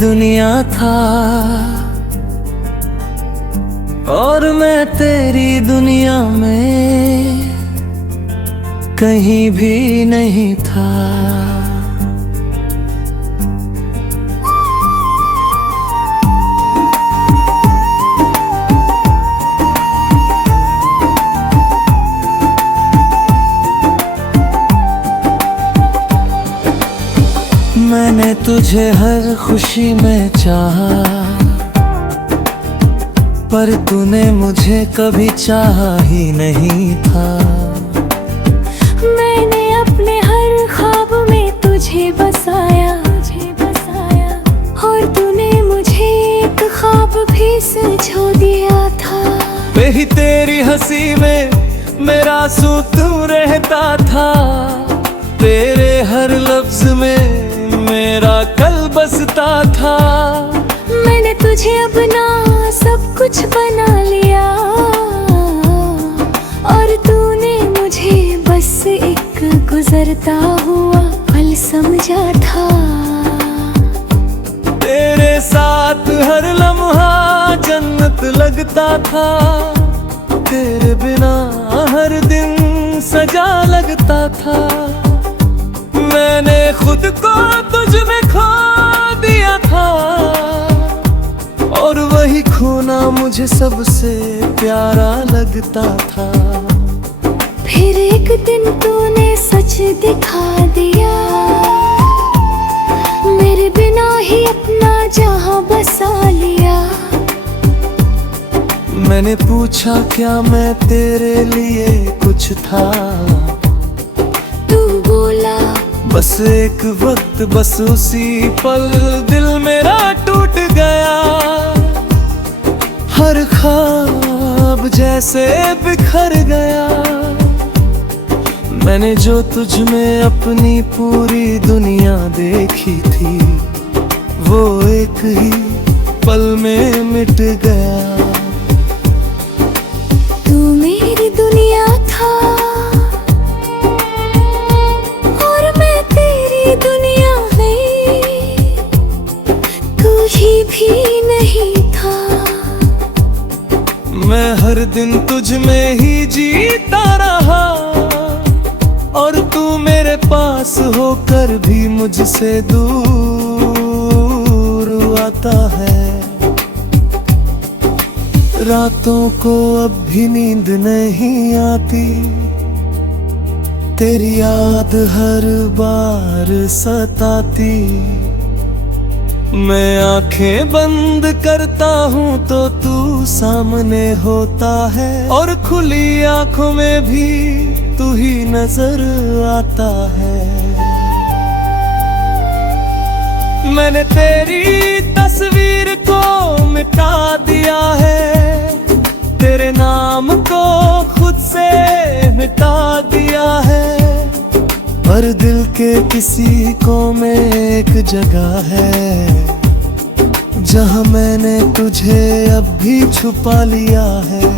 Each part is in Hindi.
दुनिया था और मैं तेरी दुनिया में कहीं भी नहीं था। मैंने तुझे हर खुशी में चाहा, पर तूने मुझे कभी चाहा ही नहीं था। मैंने अपने हर ख्वाब में तुझे बसाया, और तूने मुझे एक ख्वाब भी सुझो दिया था। वही तेरी हंसी में मेरा सुकून रहता था, तेरे हर लफ्ज में मेरा कल बसता था। मैंने तुझे अपना सब कुछ बना लिया, और तूने मुझे बस एक गुजरता हुआ पल समझा था। तेरे साथ हर लम्हा जन्नत लगता था, तेरे बिना हर दिन सजा लगता था। मैंने खुद को तुझ में खो दिया था, और वही खोना मुझे सबसे प्यारा लगता था। फिर एक दिन तूने सच दिखा दिया, मेरे बिना ही अपना जहां बसा लिया। मैंने पूछा क्या मैं तेरे लिए कुछ था, तू बोला बस एक वक्त, बस उसी पल दिल मेरा टूट गया। हर ख्वाब जैसे बिखर गया। मैंने जो तुझ में अपनी पूरी दुनिया देखी थी, वो एक ही पल में मिट गया। तू मेरी दुनिया था और मैं तेरी दुनिया में कोई भी नहीं था। मैं हर दिन तुझ में ही जीता रहा, और तू मेरे पास होकर भी मुझसे दूर आता है। रातों को अब भी नींद नहीं आती, तेरी याद हर बार सताती। मैं आंखें बंद करता हूँ तो तू सामने होता है, और खुली आंखों में भी तू ही नजर आता है। मैंने तेरी तस्वीर को मिटा दिया है, तेरे नाम को खुद से मिटा दिया है। पर दिल के किसी कोने में एक जगह है, जहाँ मैंने तुझे अब भी छुपा लिया है।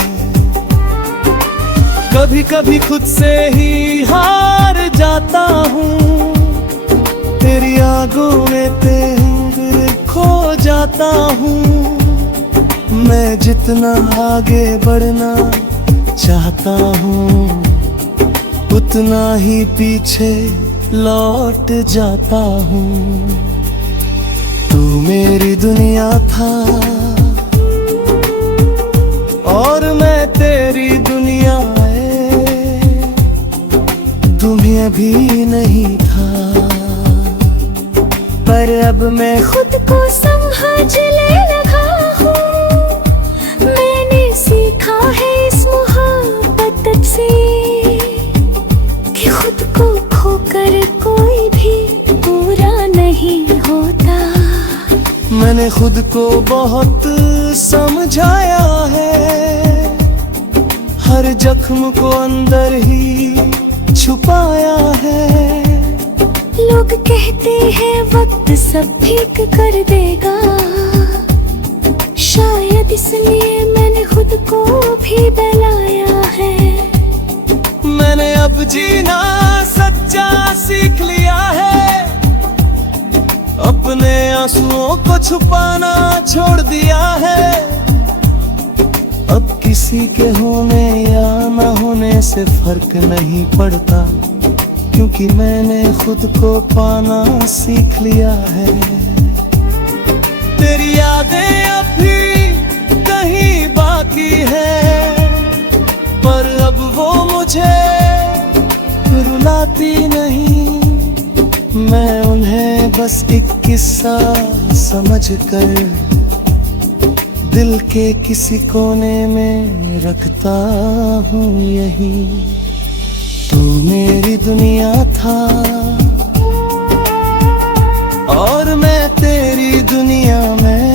कभी कभी खुद से ही हार जाता हूँ, तेरी आगों में फिर खो जाता हूँ। मैं जितना आगे बढ़ना चाहता हूँ, उतना ही पीछे लौट जाता हूँ। तू मेरी दुनिया था और मैं तेरी दुनिया में तुम्हें भी नहीं था। पर अब मैं खुद को समझने लगा हूँ, मैंने सीखा है इस मोहब्बत से कि खुद को खोकर कोई भी पूरा नहीं होता। मैंने खुद को बहुत समझाया है, हर जख्म को अंदर ही छुपाया है। लोग कहते हैं वक्त सब ठीक कर देगा, शायद इसलिए मैंने खुद को भी बहलाया है। मैंने अब जीना सच्चा सीख लिया है, अपने आंसुओं को छुपाना छोड़ दिया है। अब किसी के होने या न होने से फर्क नहीं पड़ता, क्योंकि मैंने खुद को पाना सीख लिया है। तेरी यादें अब भी कहीं बाकी है, पर अब वो मुझे रुलाती नहीं। मैं उन्हें बस एक किस्सा समझकर दिल के किसी कोने में रखता हूँ यहीं। तू मेरी दुनिया था और मैं तेरी दुनिया में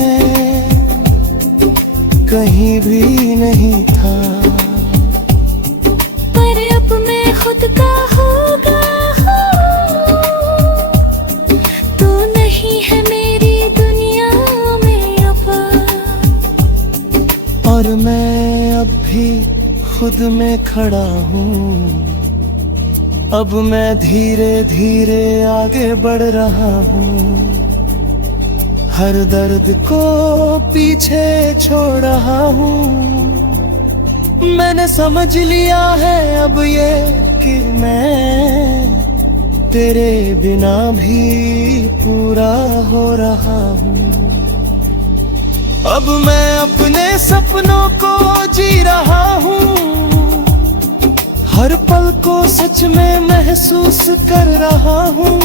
कहीं भी नहीं था। पर अब मैं खुद का हो गया हूँ, तू नहीं है मेरी दुनिया में अब। और मैं अब भी खुद में खड़ा हूँ। अब मैं धीरे धीरे आगे बढ़ रहा हूँ, हर दर्द को पीछे छोड़ रहा हूँ। मैंने समझ लिया है अब ये कि मैं तेरे बिना भी पूरा हो रहा हूँ। अब मैं अपने सपनों को जी रहा हूँ, हर पल को सच में महसूस कर रहा हूँ।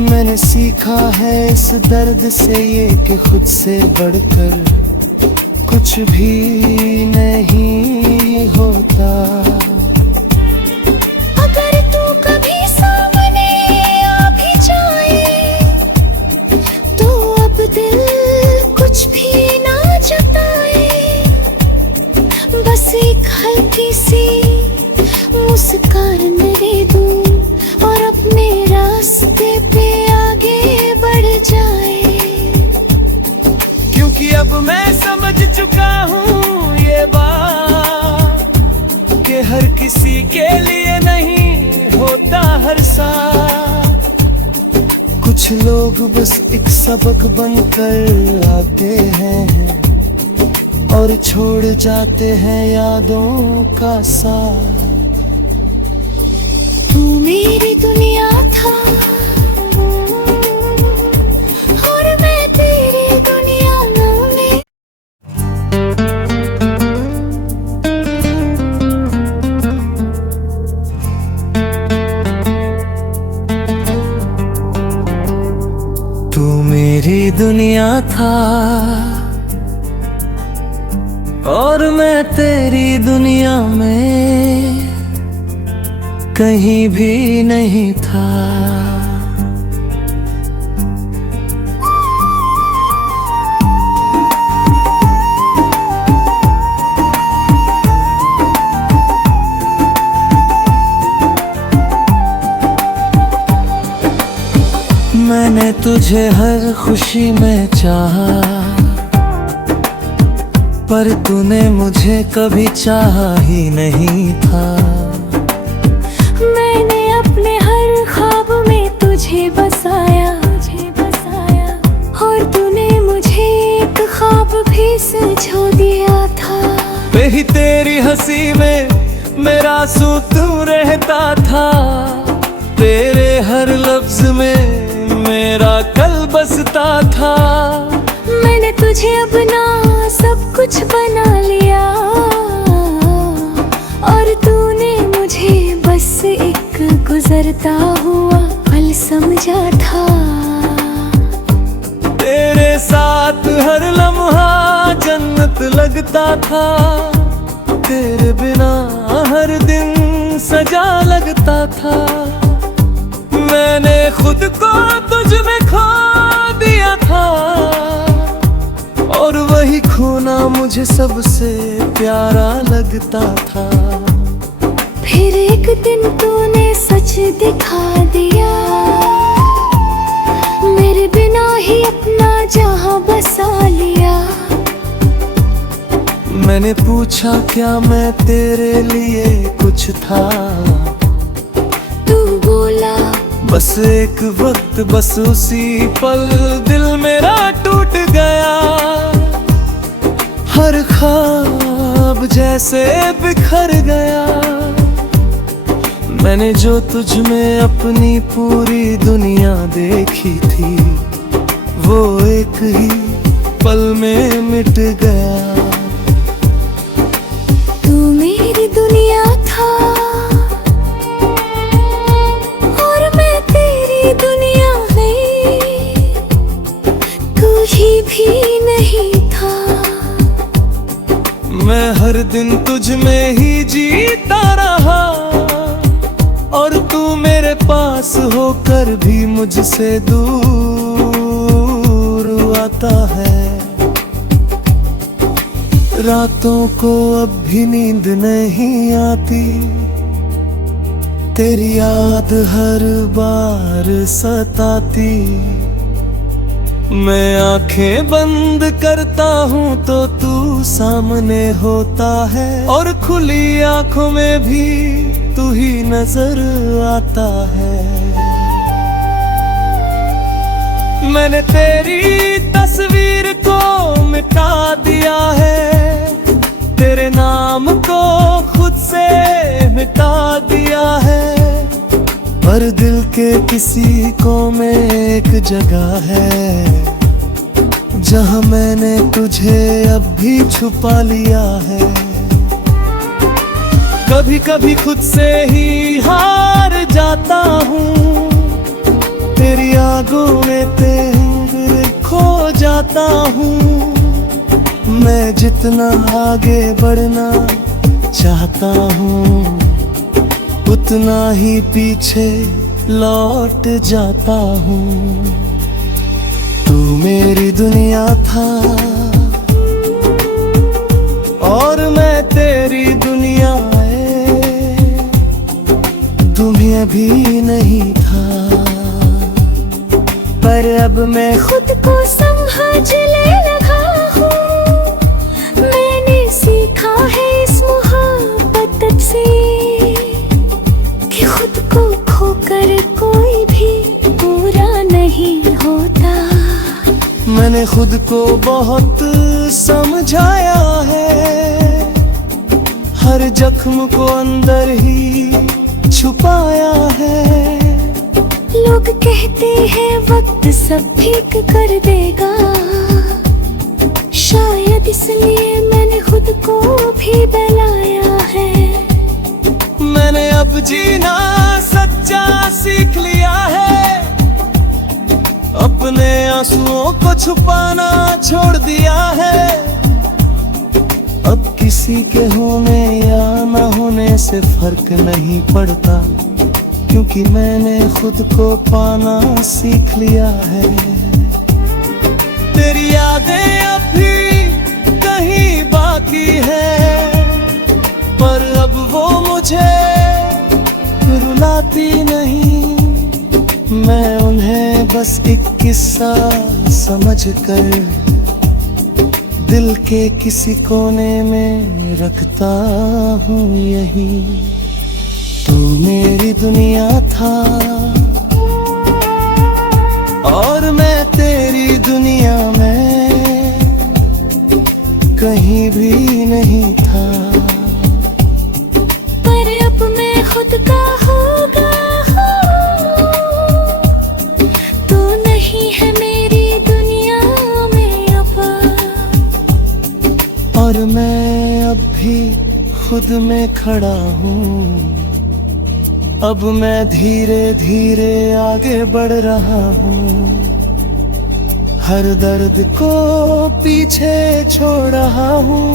मैंने सीखा है इस दर्द से ये कि खुद से बढ़कर कुछ भी नहीं होता। अगर तू कभी सामने आ भी जाए, तो अब दिल कुछ भी ना जताए। बस एक हल्की सी मुस्कान दे दूं और अपने रास्ते पे आगे बढ़ जाए। क्योंकि अब मैं समझ चुका हूँ ये बात कि हर किसी के लिए नहीं होता हर साथ। कुछ लोग बस एक सबक बनकर आते हैं और छोड़ जाते हैं यादों का साथ। तू मेरी दुनिया था और मैं तेरी दुनिया में। तू मेरी दुनिया था और मैं तेरी दुनिया में कहीं भी नहीं था। मैंने तुझे हर खुशी में चाहा, पर तूने मुझे कभी चाहा ही नहीं था। मैंने अपने हर ख्वाब में तुझे बसाया, और तूने मुझे एक ख्वाब भी सुझो दिया था। ही तेरी हंसी में मेरा सुकून रहता था, तेरे हर लफ्ज में मेरा कल बसता था। मैंने तुझे अपना सब कुछ बना लिया और तूने मुझे बस एक गुजरता हुआ पल समझा था। तेरे साथ हर लम्हा जन्नत लगता था, तेरे बिना हर दिन सजा लगता था। मैंने खुद को तुझ में खो दिया था और वही खोना मुझे सबसे प्यारा लगता था। फिर एक दिन तूने सच दिखा दिया, मेरे बिना ही अपना जहां बसा लिया। मैंने पूछा क्या मैं तेरे लिए कुछ था, तू बोला बस एक वक्त, बस उसी पल दिल मेरा टूट गया। हर ख्वाब जैसे बिखर गया। मैंने जो तुझ में अपनी पूरी दुनिया देखी थी, वो एक ही पल में मिट गया। तू मेरी दुनिया था और मैं तेरी दुनिया में, तुझी भी नहीं था। मैं हर दिन तुझ में ही जीता रहा, और तू मेरे पास होकर भी मुझसे दूर आता है। रातों को अब भी नींद नहीं आती, तेरी याद हर बार सताती। मैं आंखें बंद करता हूँ तो तू सामने होता है, और खुली आंखों में भी तू ही नजर आता है। मैंने तेरी तस्वीर को मिटा दिया है, तेरे नाम को खुद से मिटा दिया है। पर दिल के किसी कोने में एक जगह है, जहाँ मैंने तुझे अब भी छुपा लिया है। कभी कभी खुद से ही हार जाता हूँ, तेरी आगों में तेरे खो जाता हूँ। मैं जितना आगे बढ़ना चाहता हूँ, उतना ही पीछे लौट जाता हूँ। तू मेरी दुनिया था और मैं तेरी दुनिया में, तुम्हें भी नहीं था। पर अब मैं खुद को समझने लगा हूँ, मैंने सीखा है इस मोहब्बत से कि खुद को खोकर कोई भी पूरा नहीं होता। मैंने खुद को बहुत समझाया है, हर जख्म को अंदर ही छुपाया है। लोग कहते हैं वक्त सब ठीक कर देगा, शायद इसलिए मैंने खुद को भी बहलाया है। मैंने अब जीना सच्चा सीख लिया है, अपने आंसुओं को छुपाना छोड़ दिया है। अब किसी के होने या न होने से फर्क नहीं पड़ता, क्योंकि मैंने खुद को पाना सीख लिया है। तेरी यादें अब भी कहीं बाकी है, पर अब वो मुझे रुलाती नहीं। मैं उन्हें बस एक किस्सा समझकर दिल के किसी कोने में रखता हूँ यहीं। तू मेरी दुनिया था और मैं तेरी दुनिया में कहीं भी नहीं था। पर अब मैं खुद का हो गया हूँ, तू नहीं है मेरी दुनिया में अब। और मैं अब भी खुद में खड़ा हूँ, अब मैं धीरे धीरे आगे बढ़ रहा हूँ। हर दर्द को पीछे छोड़ रहा हूँ।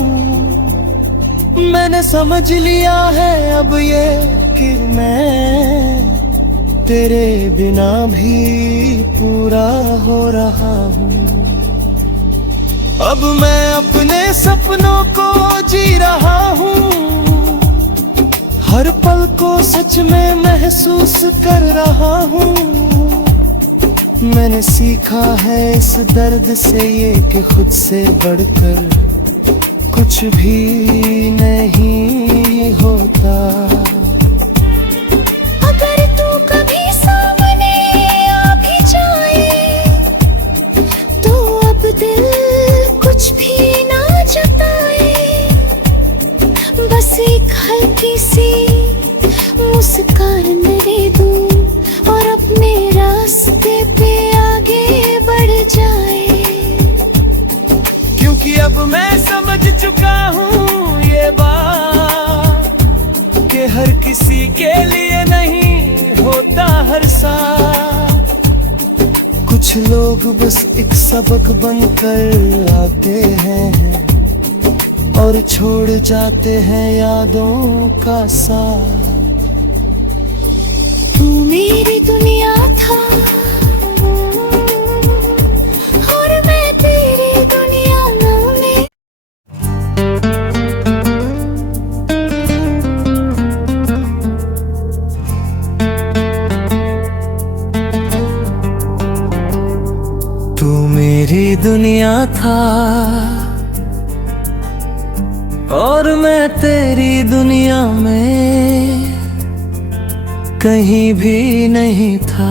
मैंने समझ लिया है अब ये कि मैं तेरे बिना भी पूरा हो रहा हूँ। अब मैं अपने सपनों को जी रहा हूँ, हर पल को सच में महसूस कर रहा हूँ। मैंने सीखा है इस दर्द से ये कि खुद से बढ़कर कुछ भी नहीं होता। अगर तू कभी सामने कि अब मैं समझ चुका हूँ ये बात कि हर किसी के लिए नहीं होता हर साथ। कुछ लोग बस एक सबक बनकर आते हैं और छोड़ जाते हैं यादों का साथ। तू मेरी दुनिया था और मैं तेरी दुनिया में। तू मेरी दुनिया था और मैं तेरी दुनिया में कहीं भी नहीं था।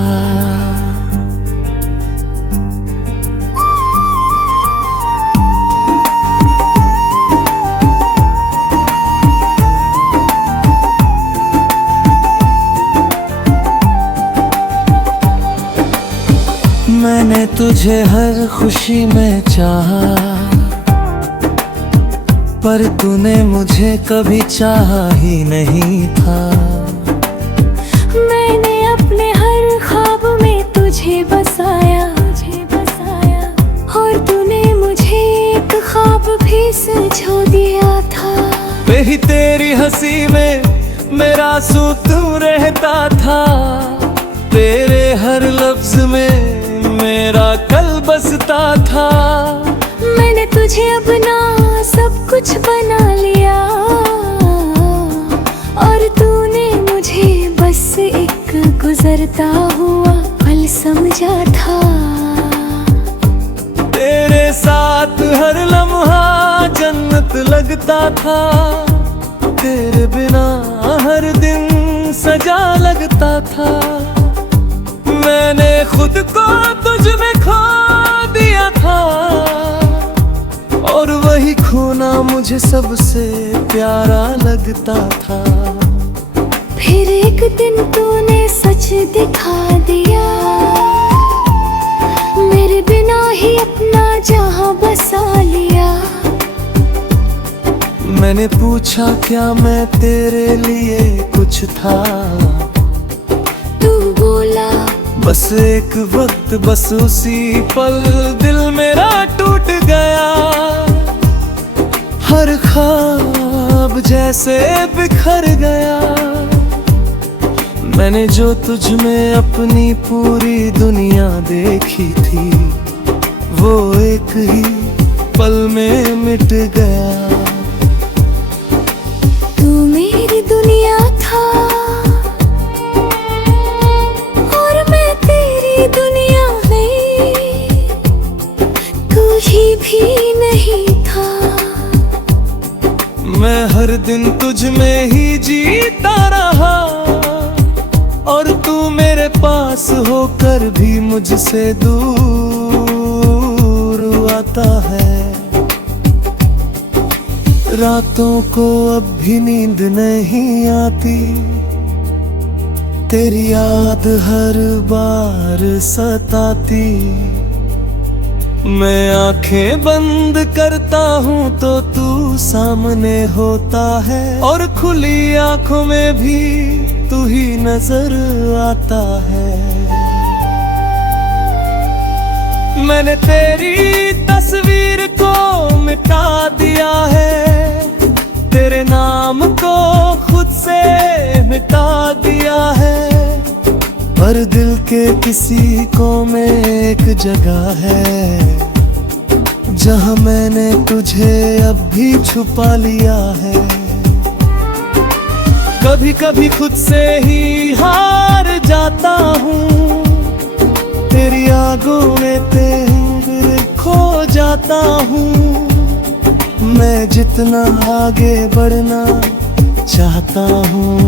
मैंने तुझे हर खुशी में चाहा, पर तूने मुझे कभी चाहा ही नहीं था। मैंने अपने हर ख्वाब में तुझे बसाया और तूने मुझे एक ख्वाब भी सुझो दिया था। वही तेरी हंसी में मेरा सुकून रहता था, तेरे हर लफ्ज में मेरा कल बसता था। मैंने तुझे अपना सब कुछ बना लिया और तूने मुझे बस एक गुजरता हुआ पल समझा था। तेरे साथ हर लम्हा जन्नत लगता था, तेरे बिना हर दिन सजा लगता था। मैंने खुद को तुझ में खो दिया था और वही खोना मुझे सबसे प्यारा लगता था। फिर एक दिन तूने सच दिखा दिया, मेरे बिना ही अपना जहां बसा लिया। मैंने पूछा क्या मैं तेरे लिए कुछ था, तू बोला बस एक वक्त बस उसी पल दिल मेरा टूट गया। हर ख्वाब जैसे बिखर गया। मैंने जो तुझ में अपनी पूरी दुनिया देखी थी, वो एक ही पल में मिट गया। तू मेरी दुनिया था और मैं तेरी दुनिया में कोई भी नहीं था। मैं हर दिन तुझ में ही जीता रहा और तू मेरे पास होकर भी मुझसे दूर आता है। रातों को अब भी नींद नहीं आती, तेरी याद हर बार सताती। मैं आंखें बंद करता हूँ तो तू सामने होता है और खुली आंखों में भी तू ही नजर आता है। मैंने तेरी तस्वीर को मिटा दिया है, तेरे नाम को खुद से मिटा दिया है, पर दिल के किसी कोने में एक जगह है जहाँ मैंने तुझे अब भी छुपा लिया है। कभी कभी खुद से ही हार जाता हूँ, तेरी आगों में तेरे खो जाता हूँ। मैं जितना आगे बढ़ना चाहता हूँ,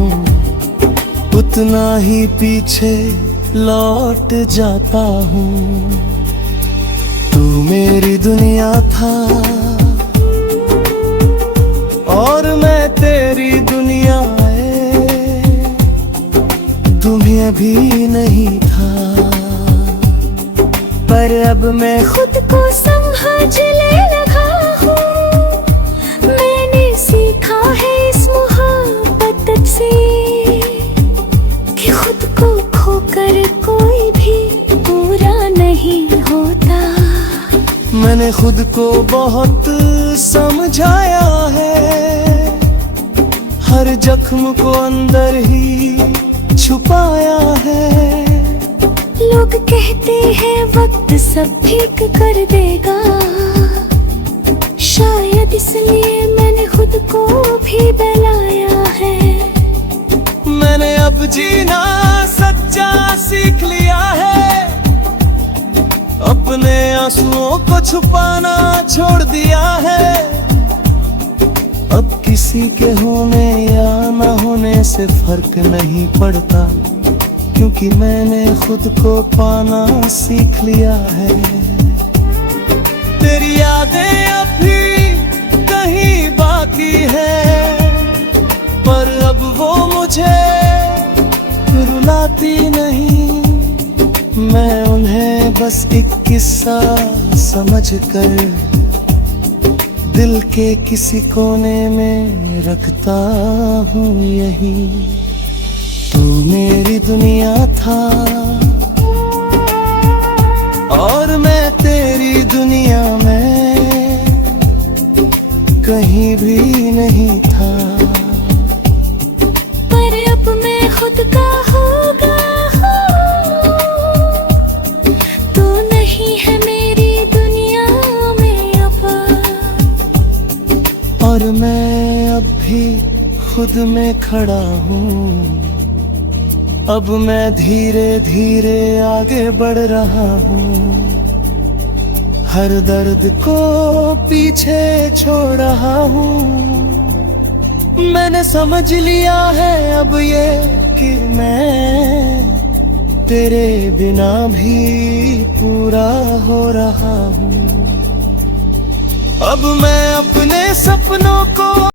उतना ही पीछे लौट जाता हूँ। तू मेरी दुनिया था और मैं तेरी दुनिया में, तुम्हें भी नहीं था। पर अब मैं खुद को समझने लगा खुद को बहुत समझाया है, हर जख्म को अंदर ही छुपाया है। लोग कहते हैं वक्त सब ठीक कर देगा, शायद इसलिए मैंने खुद को भी बहलाया है। मैंने अब जीना सच्चा सीख लिया है, अपने आंसुओं को छुपाना छोड़ दिया है। अब किसी के होने या न होने से फर्क नहीं पड़ता, क्योंकि मैंने खुद को पाना सीख लिया है। तेरी यादें अभी कहीं बाकी है, पर अब वो मुझे रुलाती नहीं। मैं उन्हें बस एक किस्सा समझकर दिल के किसी कोने में रखता हूँ यहीं। तू मेरी दुनिया था और मैं तेरी दुनिया में कहीं भी नहीं था। पर अब मैं खुद का हो गया हूँ, तू नहीं है मेरी दुनिया में अब। और मैं अब भी खुद में खड़ा हूँ, अब मैं धीरे धीरे आगे बढ़ रहा हूँ। हर दर्द को पीछे छोड़ रहा हूँ। मैंने समझ लिया है अब ये कि मैं तेरे बिना भी पूरा हो रहा हूँ। अब मैं अपने सपनों को